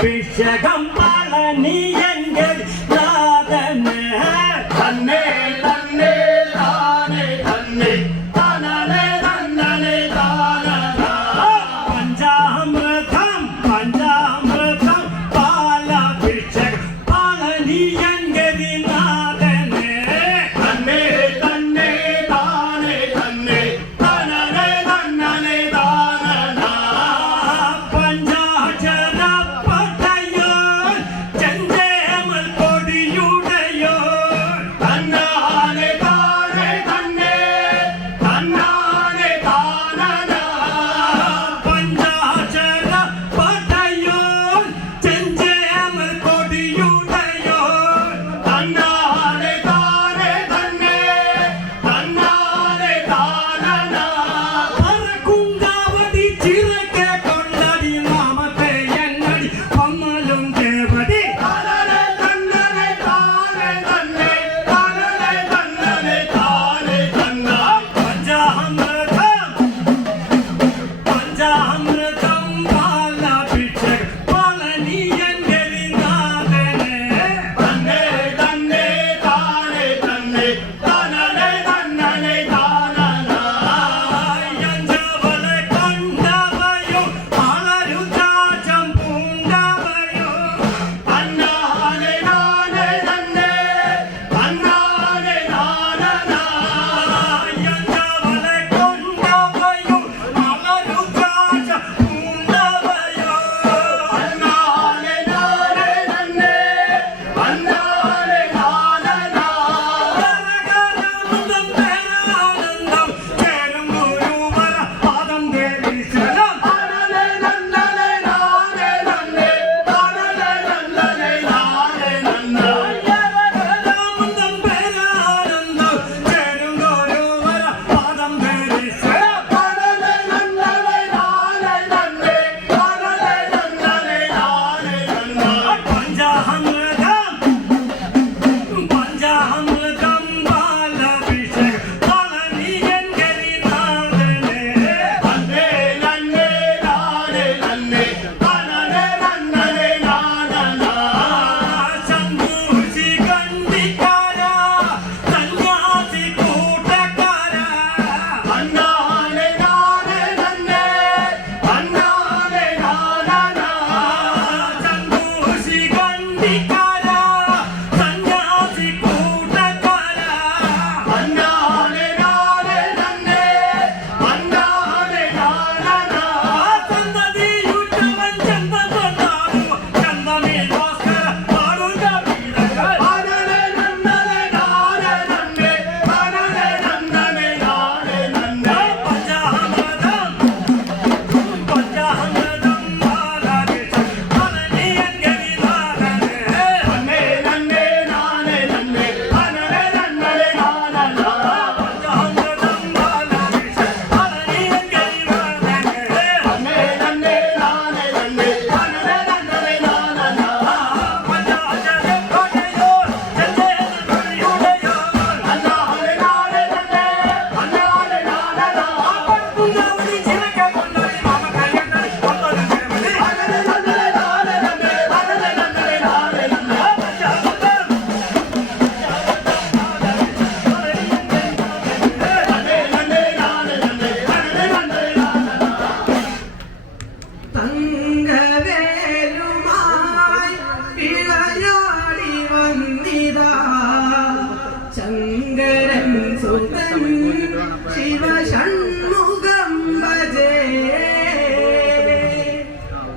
അഭിഷേകം പളനിയെങ്കിൽ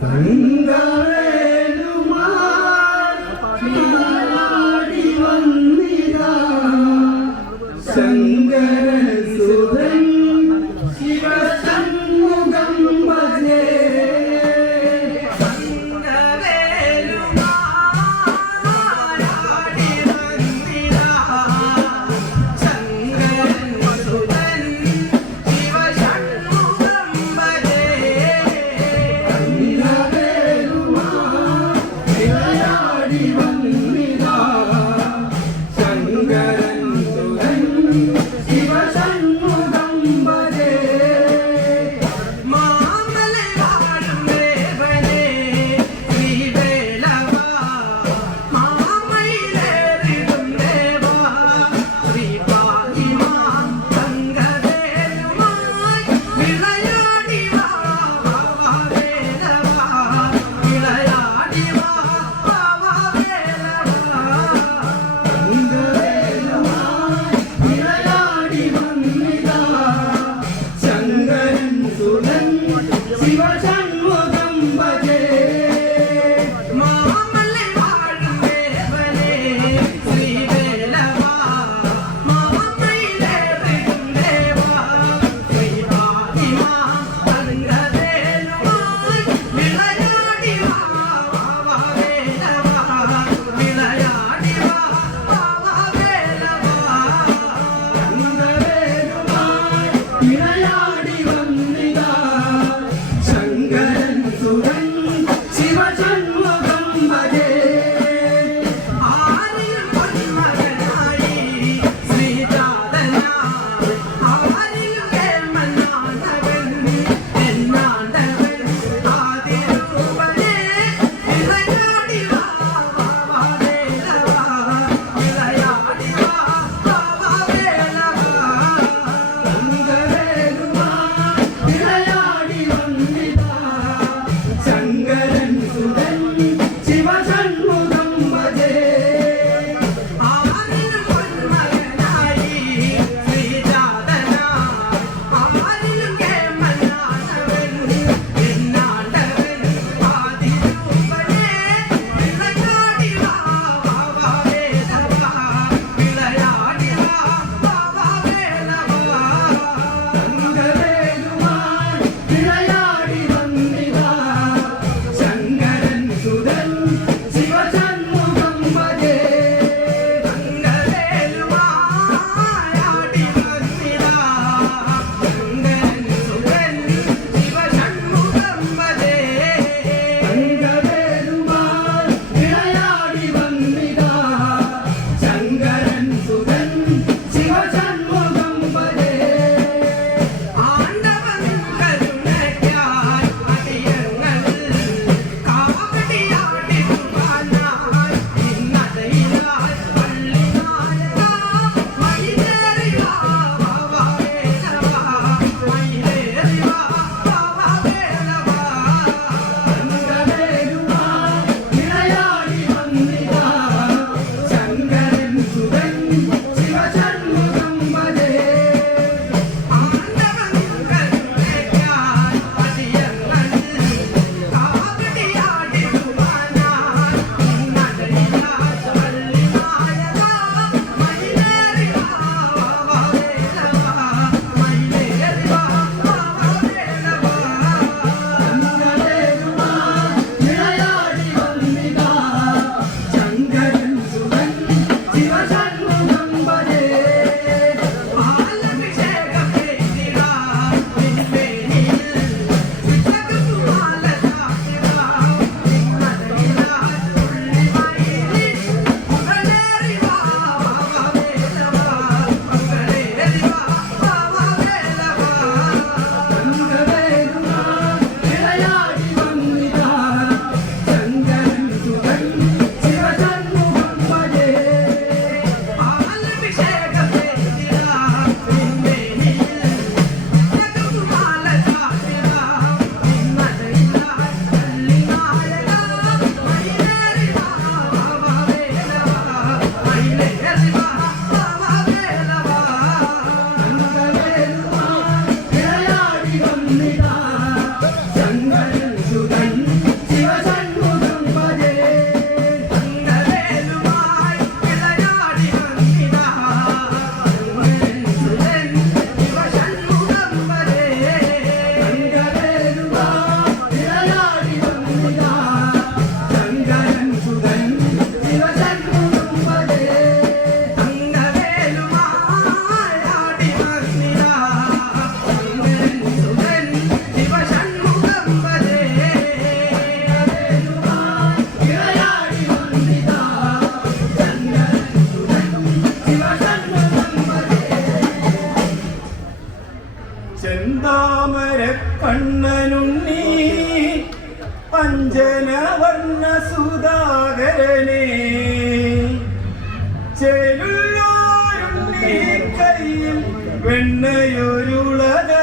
Thank God. Bye. ചെന്താമര കണ്ണനുണ്ണി അഞ്ജനവർണ സുധാകരനെ ചെരുള്ളോരുണ്ണി കയ്യിൽ വെണ്ണയൊരുളകരട്ടെ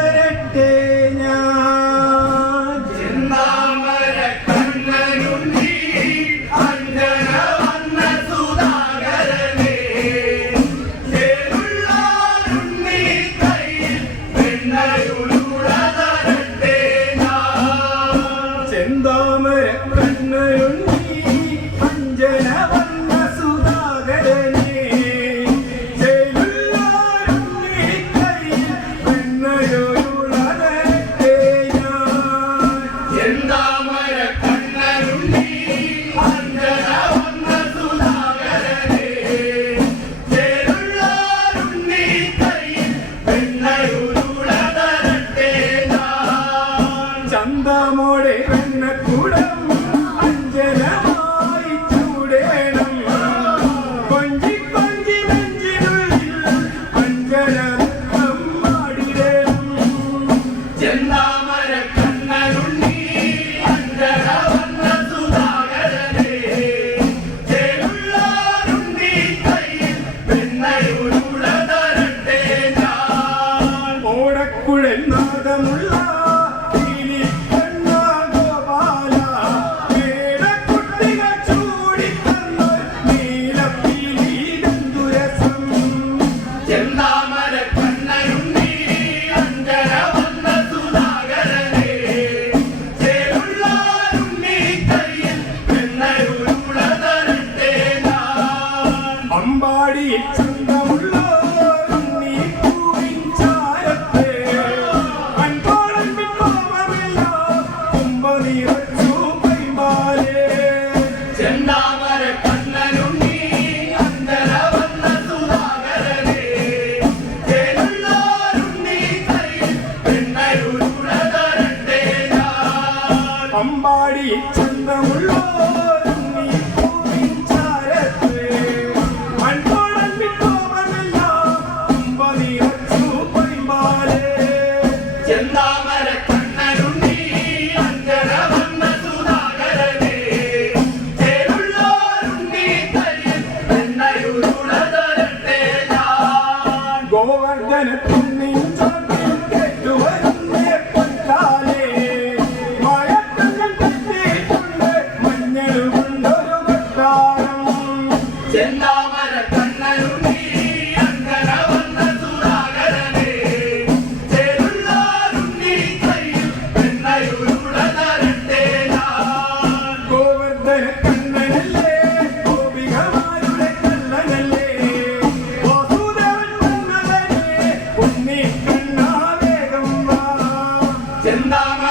Oh!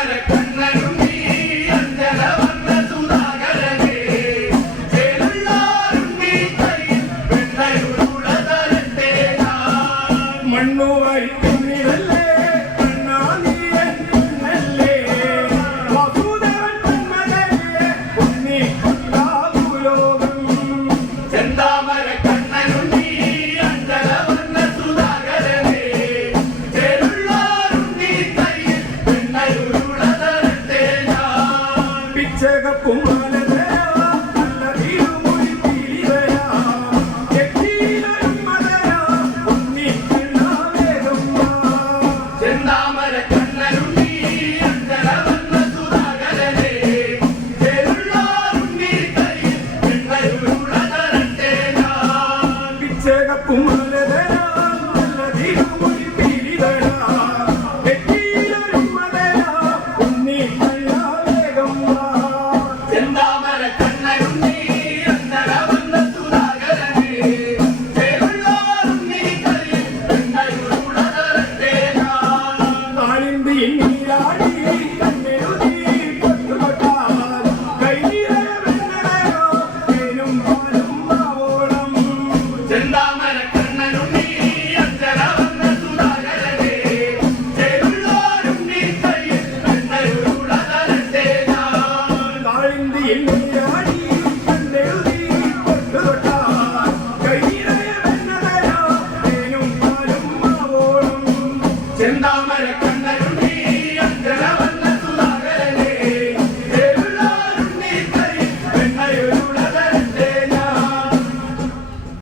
ചെന്താമര